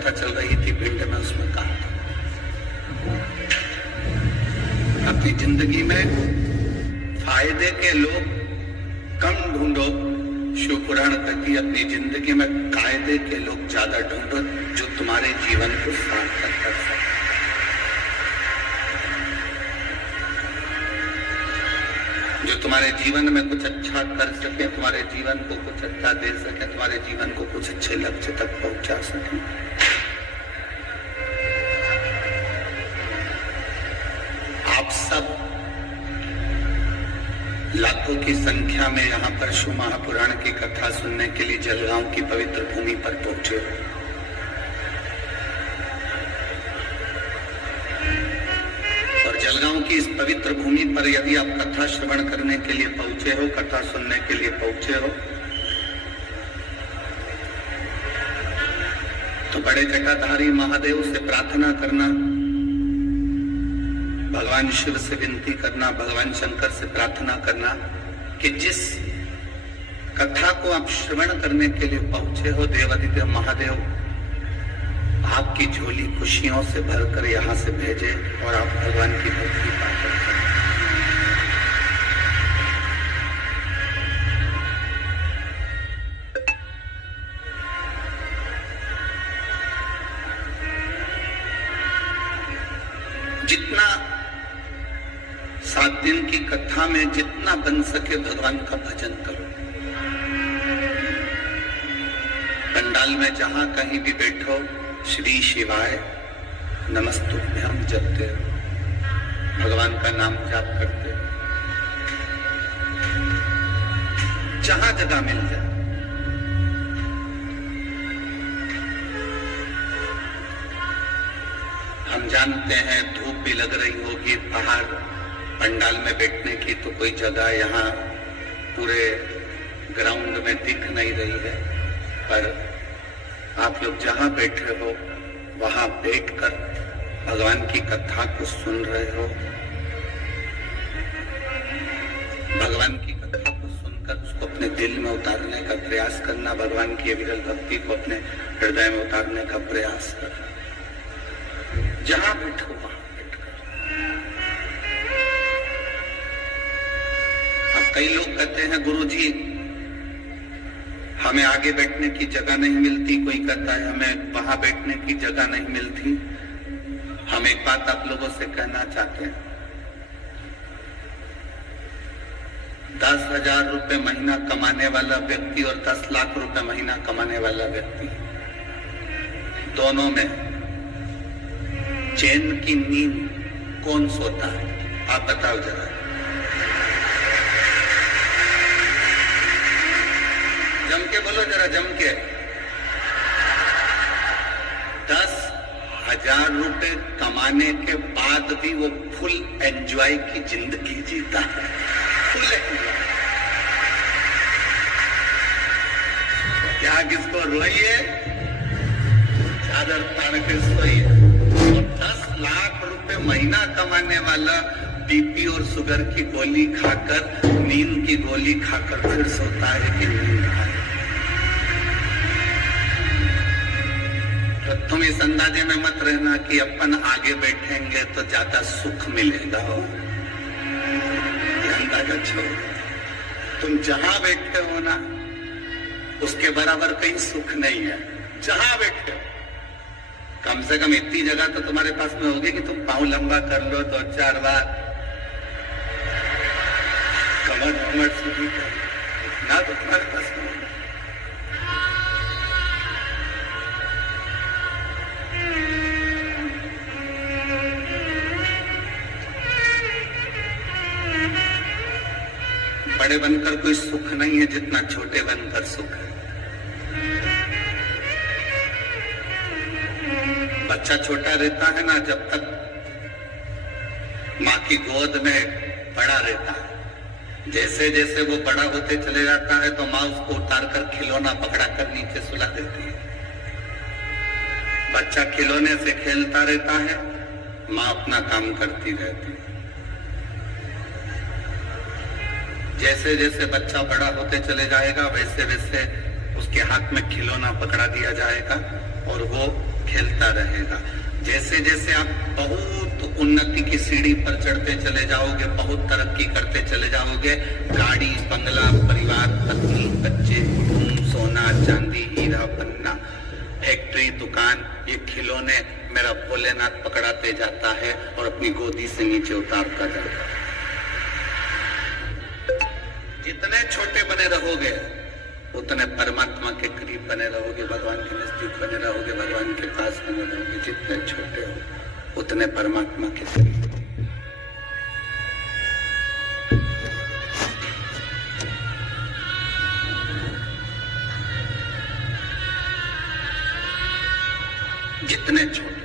कथा चल रही थी पिंड में, उसमें कहा था अपनी जिंदगी में फायदे के लोग कम ढूंढो, शिव पुराण कहती अपनी जिंदगी में कायदे के लोग ज्यादा ढूंढो जो तुम्हारे जीवन को सार्थक कर सके। जो तुम्हारे जीवन में कुछ अच्छा कर सके, तुम्हारे जीवन को कुछ अच्छा दे सके, तुम्हारे जीवन को कुछ अच्छे लक्ष्य तक पहुंचा सके। आप सब लाखों की संख्या में यहाँ पर शिव महापुराण की कथा सुनने के लिए जलगांव की पवित्र भूमि पर पहुंचे हो। और जलगांव की इस पवित्र भूमि पर यदि आप कथा श्रवण करने के लिए पहुंचे हो, कथा सुनने के लिए पहुंचे हो, तो बड़े जटाधारी महादेव से प्रार्थना करना, भगवान शिव से विनती करना, भगवान शंकर से प्रार्थना करना कि जिस कथा को आप श्रवण करने के लिए पहुंचे हो, देवादिदेव महादेव आपकी झोली खुशियों से भरकर यहां से भेजे और आप भगवान की भक्ति पाकर जितना 7 दिन की कथा में जितना बन सके भगवान का भजन करो। पंडाल में जहां कहीं भी बैठो, श्री शिवाय नमस्तुभ्यं जपते रहो, भगवान का नाम जाप करते रहो, जहां जगह मिल जाए। हम जानते हैं धूप भी लग रही होगी, बाहर पंडाल में बैठने की तो कोई जगह यहाँ पूरे ग्राउंड में दिख नहीं रही है, पर आप लोग जहां बैठे हो वहां बैठकर भगवान की कथा को सुन रहे हो। भगवान की कथा को सुनकर उसको अपने दिल में उतारने का प्रयास करना, भगवान की विरल भक्ति को अपने हृदय में उतारने का प्रयास करना। जहां बैठो वहां बैठकर। अब कई लोग कहते हैं गुरुजी हमें आगे बैठने की जगह नहीं मिलती, कोई कहता है हमें वहां बैठने की जगह नहीं मिलती। हम एक बात आप लोगों से कहना चाहते हैं, 10,000 रुपए महीना कमाने वाला व्यक्ति और 10 लाख रुपए महीना कमाने वाला व्यक्ति, दोनों में चैन की नींद कौन सोता है? आप बताओ जरा। जम के बोलो जरा, जम के। 10,000 रुपए कमाने के बाद भी वो फुल एंजॉय की जिंदगी जीता है, फुल एंजॉय। क्या किसको रोइए, चादर तान के सोइए। 10 लाख रुपए महीना कमाने वाला बीपी और शुगर की गोली खाकर, नींद की गोली खाकर फिर सोता है कि नींद आए। तो तुम इस अंदाजे में मत रहना कि अपन आगे बैठेंगे तो ज्यादा सुख मिलेगा। हो ये अंदाजा छोड़ो। तुम जहां बैठे हो ना, उसके बराबर कहीं सुख नहीं है। जहां बैठे हो, कम से कम इतनी जगह तो तुम्हारे पास में होगी कि तुम पाँव लंबा कर लो, 2-4 बार कमर सीधी कर, इतना तो तुम्हारे पास में होगा। बड़े बनकर कोई सुख नहीं है जितना छोटे बनकर सुख है। बच्चा छोटा रहता है ना, जब तक माँ की गोद में बड़ा रहता है, जैसे जैसे वो बड़ा होते चले जाता है तो माँ उसको उतारकर खिलौना पकड़ा कर नीचे सुला देती है। बच्चा खिलौने से खेलता रहता है, माँ अपना काम करती रहती है। जैसे जैसे बच्चा बड़ा होते चले जाएगा, वैसे वैसे उसके हाथ में खिलौना पकड़ा दिया जाएगा और वो खेलता रहेगा। जैसे जैसे आप बहुत उन्नति की सीढ़ी पर चढ़ते चले जाओगे, बहुत तरक्की करते चले जाओगे, गाड़ी, बंगला, परिवार, पत्नी, बच्चे, कुटुंब, सोना, चांदी, हीरा, पन्ना, फैक्ट्री, दुकान, ये खिलौने मेरा भोलेनाथ पकड़ाते जाता है और अपनी गोदी से नीचे उतारता जाता है। जितने छोटे बने रहोगे उतने परमात्मा के करीब बने रहोगे, भगवान के नजदीक बने रहोगे, भगवान के पास बने रहोगे। जितने छोटे हो उतने परमात्मा के करीब। जितने छोटे